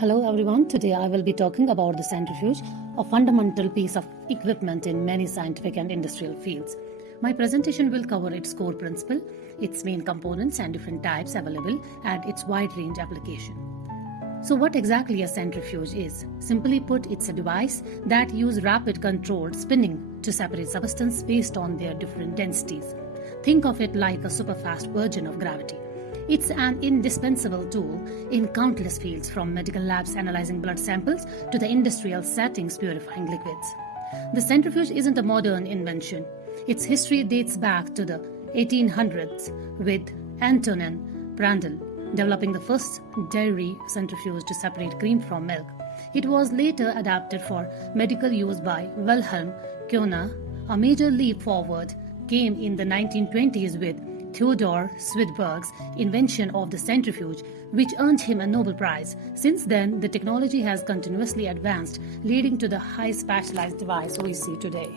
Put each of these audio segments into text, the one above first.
Hello everyone, today I will be talking about the centrifuge, a fundamental piece of equipment in many scientific and industrial fields. My presentation will cover its core principle, its main components and different types available, and its wide range application. So what exactly a centrifuge is? Simply put, it's a device that uses rapid controlled spinning to separate substances based on their different densities. Think of it like a super-fast version of gravity. It's an indispensable tool in countless fields, from medical labs analyzing blood samples to the industrial settings purifying liquids. The centrifuge isn't a modern invention. Its history dates back to the 1800s with Antonin Prandtl developing the first dairy centrifuge to separate cream from milk. It was later adapted for medical use by Wilhelm Koene. A major leap forward came in the 1920s with Theodor Swedberg's invention of the centrifuge, which earned him a Nobel Prize. Since then, the technology has continuously advanced, leading to the high specialized device we see today.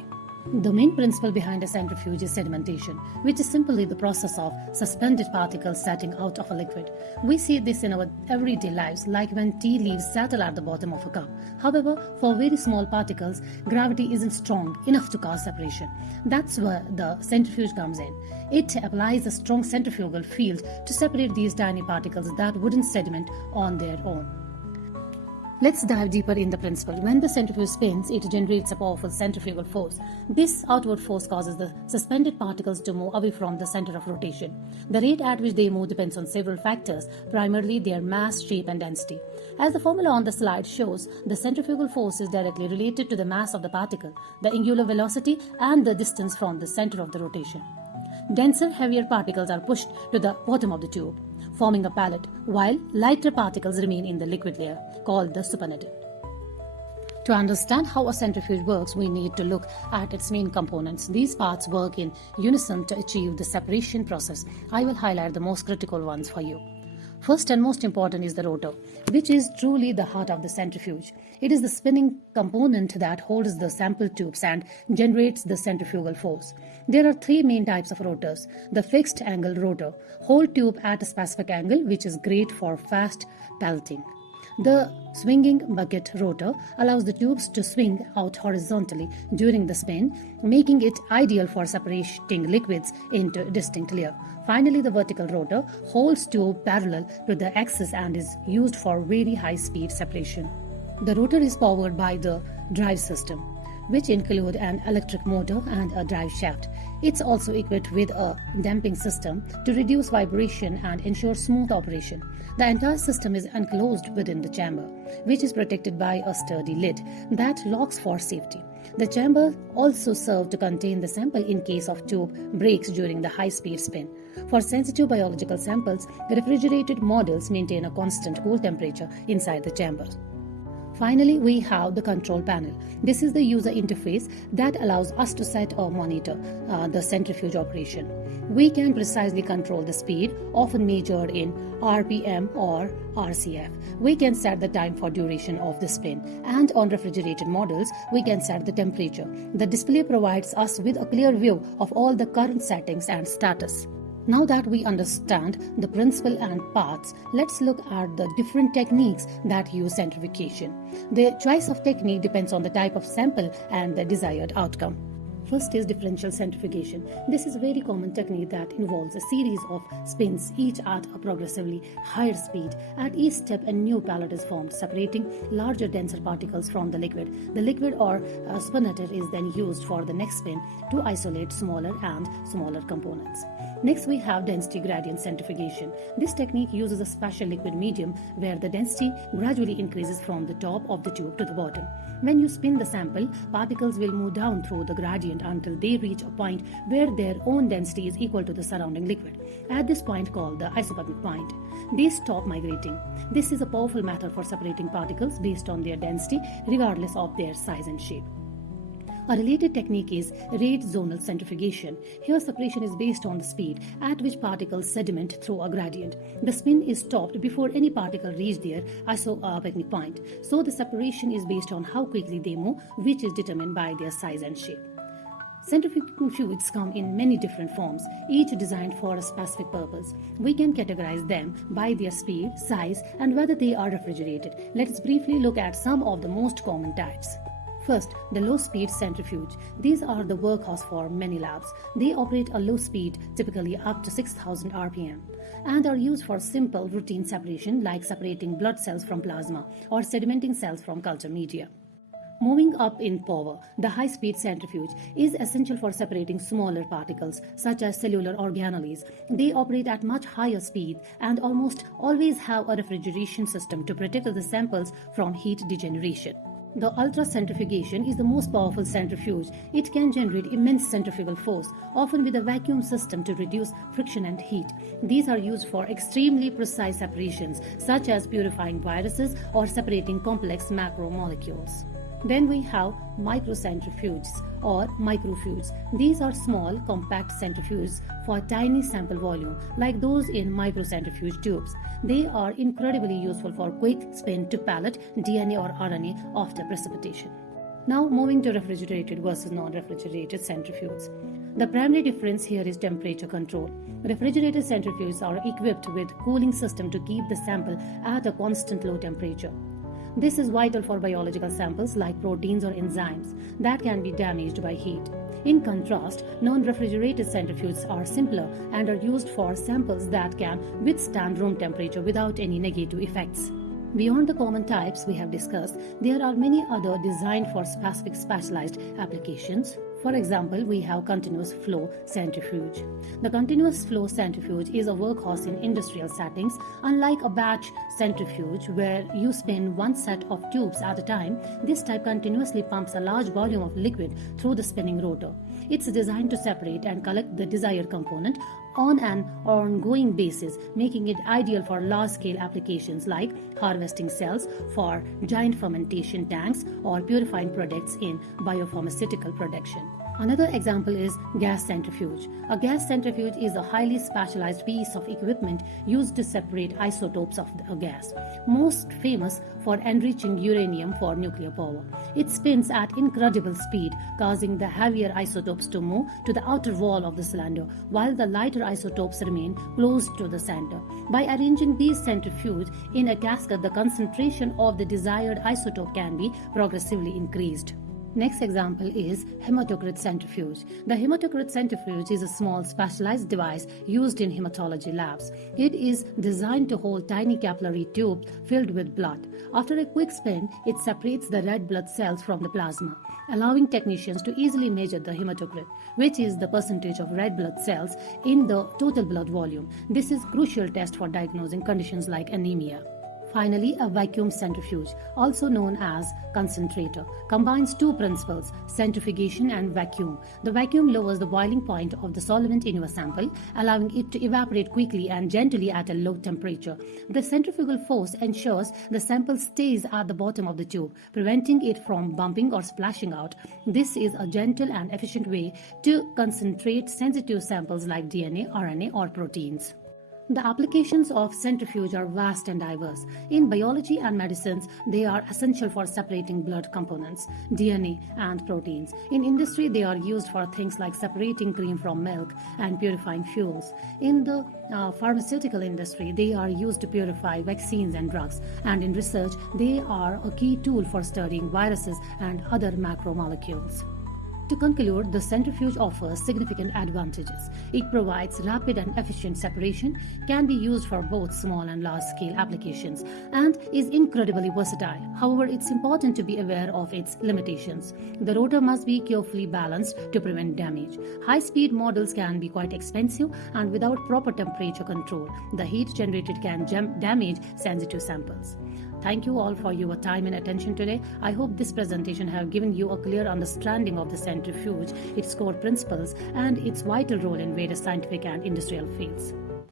The main principle behind a centrifuge is sedimentation, which is simply the process of suspended particles setting out of a liquid. We see this in our everyday lives, like when tea leaves settle at the bottom of a cup. However, for very small particles, gravity isn't strong enough to cause separation. That's where the centrifuge comes in. It applies a strong centrifugal field to separate these tiny particles that wouldn't sediment on their own. Let's dive deeper in the principle. When the centrifuge spins, it generates a powerful centrifugal force. This outward force causes the suspended particles to move away from the center of rotation. The rate at which they move depends on several factors, primarily their mass, shape, and density. As the formula on the slide shows, the centrifugal force is directly related to the mass of the particle, the angular velocity, and the distance from the center of the rotation. Denser, heavier particles are pushed to the bottom of the tube, forming a pallet, while lighter particles remain in the liquid layer, called the supernatant. To understand how a centrifuge works, we need to look at its main components. These parts work in unison to achieve the separation process. I will highlight the most critical ones for you. First and most important is the rotor, which is truly the heart of the centrifuge. It is the spinning component that holds the sample tubes and generates the centrifugal force. There are three main types of rotors. The fixed angle rotor, hold tube at a specific angle, which is great for fast pelleting. The swinging bucket rotor allows the tubes to swing out horizontally during the spin, making it ideal for separating liquids into distinct layers. Finally, the vertical rotor holds tube parallel to the axis and is used for very high speed separation. The rotor is powered by the drive system, which include an electric motor and a drive shaft. It's also equipped with a damping system to reduce vibration and ensure smooth operation. The entire system is enclosed within the chamber, which is protected by a sturdy lid that locks for safety. The chamber also serves to contain the sample in case of tube breaks during the high-speed spin. For sensitive biological samples, the refrigerated models maintain a constant cool temperature inside the chamber. Finally, we have the control panel. This is the user interface that allows us to set or monitor the centrifuge operation. We can precisely control the speed, often measured in RPM or RCF. We can set the time for duration of the spin, and on refrigerated models, we can set the temperature. The display provides us with a clear view of all the current settings and status. Now that we understand the principle and parts, let's look at the different techniques that use centrifugation. The choice of technique depends on the type of sample and the desired outcome. First is differential centrifugation. This is a very common technique that involves a series of spins, each at a progressively higher speed. At each step, a new pallet is formed, separating larger, denser particles from the liquid. The liquid or supernatant is then used for the next spin to isolate smaller and smaller components. Next, we have density gradient centrifugation. This technique uses a special liquid medium where the density gradually increases from the top of the tube to the bottom. When you spin the sample, particles will move down through the gradient until they reach a point where their own density is equal to the surrounding liquid. At this point, called the isothermic point, they stop migrating. This is a powerful method for separating particles based on their density, regardless of their size and shape. A related technique is rate zonal centrifugation. Here, separation is based on the speed at which particles sediment through a gradient. The spin is stopped before any particle reaches their isothermic point, so the separation is based on how quickly they move, which is determined by their size and shape. Centrifuges come in many different forms, each designed for a specific purpose. We can categorize them by their speed, size, and whether they are refrigerated. Let's briefly look at some of the most common types. First, the low-speed centrifuge. These are the workhorse for many labs. They operate a low speed, typically up to 6,000 rpm, and are used for simple routine separation like separating blood cells from plasma or sedimenting cells from culture media. Moving up in power, the high-speed centrifuge is essential for separating smaller particles, such as cellular organelles. They operate at much higher speed and almost always have a refrigeration system to protect the samples from heat degeneration. The ultracentrifugation is the most powerful centrifuge. It can generate immense centrifugal force, often with a vacuum system to reduce friction and heat. These are used for extremely precise separations, such as purifying viruses or separating complex macromolecules. Then we have microcentrifuges or microfuges. These are small, compact centrifuges for tiny sample volume, like those in microcentrifuge tubes. They are incredibly useful for quick spin to pellet DNA or RNA after precipitation. Now moving to refrigerated versus non-refrigerated centrifuges. The primary difference here is temperature control. Refrigerated centrifuges are equipped with cooling system to keep the sample at a constant low temperature. This is vital for biological samples like proteins or enzymes that can be damaged by heat. In contrast, non-refrigerated centrifuges are simpler and are used for samples that can withstand room temperature without any negative effects. Beyond the common types we have discussed, there are many other designed for specific specialized applications. For example, we have continuous flow centrifuge. The continuous flow centrifuge is a workhorse in industrial settings. Unlike a batch centrifuge where you spin one set of tubes at a time, this type continuously pumps a large volume of liquid through the spinning rotor. It's designed to separate and collect the desired component on an ongoing basis, making it ideal for large-scale applications like harvesting cells for giant fermentation tanks or purifying products in biopharmaceutical production. Another example is gas centrifuge. A gas centrifuge is a highly specialized piece of equipment used to separate isotopes of a gas, most famous for enriching uranium for nuclear power. It spins at incredible speed, causing the heavier isotopes to move to the outer wall of the cylinder, while the lighter isotopes remain close to the center. By arranging these centrifuges in a cascade, the concentration of the desired isotope can be progressively increased. Next example is hematocrit centrifuge. The hematocrit centrifuge is a small specialized device used in hematology labs. It is designed to hold tiny capillary tubes filled with blood. After a quick spin, it separates the red blood cells from the plasma, allowing technicians to easily measure the hematocrit, which is the percentage of red blood cells in the total blood volume. This is a crucial test for diagnosing conditions like anemia. Finally, a vacuum centrifuge, also known as concentrator, combines two principles, centrifugation and vacuum. The vacuum lowers the boiling point of the solvent in your sample, allowing it to evaporate quickly and gently at a low temperature. The centrifugal force ensures the sample stays at the bottom of the tube, preventing it from bumping or splashing out. This is a gentle and efficient way to concentrate sensitive samples like DNA, RNA, or proteins. The applications of centrifuge are vast and diverse. In biology and medicines, they are essential for separating blood components, DNA, and proteins. In industry, they are used for things like separating cream from milk and purifying fuels. In the pharmaceutical industry, they are used to purify vaccines and drugs. And in research, they are a key tool for studying viruses and other macromolecules. To conclude, the centrifuge offers significant advantages. It provides rapid and efficient separation, can be used for both small and large-scale applications, and is incredibly versatile. However, it's important to be aware of its limitations. The rotor must be carefully balanced to prevent damage. High-speed models can be quite expensive, and without proper temperature control, the heat generated can damage sensitive samples. Thank you all for your time and attention today. I hope this presentation have given you a clear understanding of the centrifuge, its core principles, and its vital role in various scientific and industrial fields.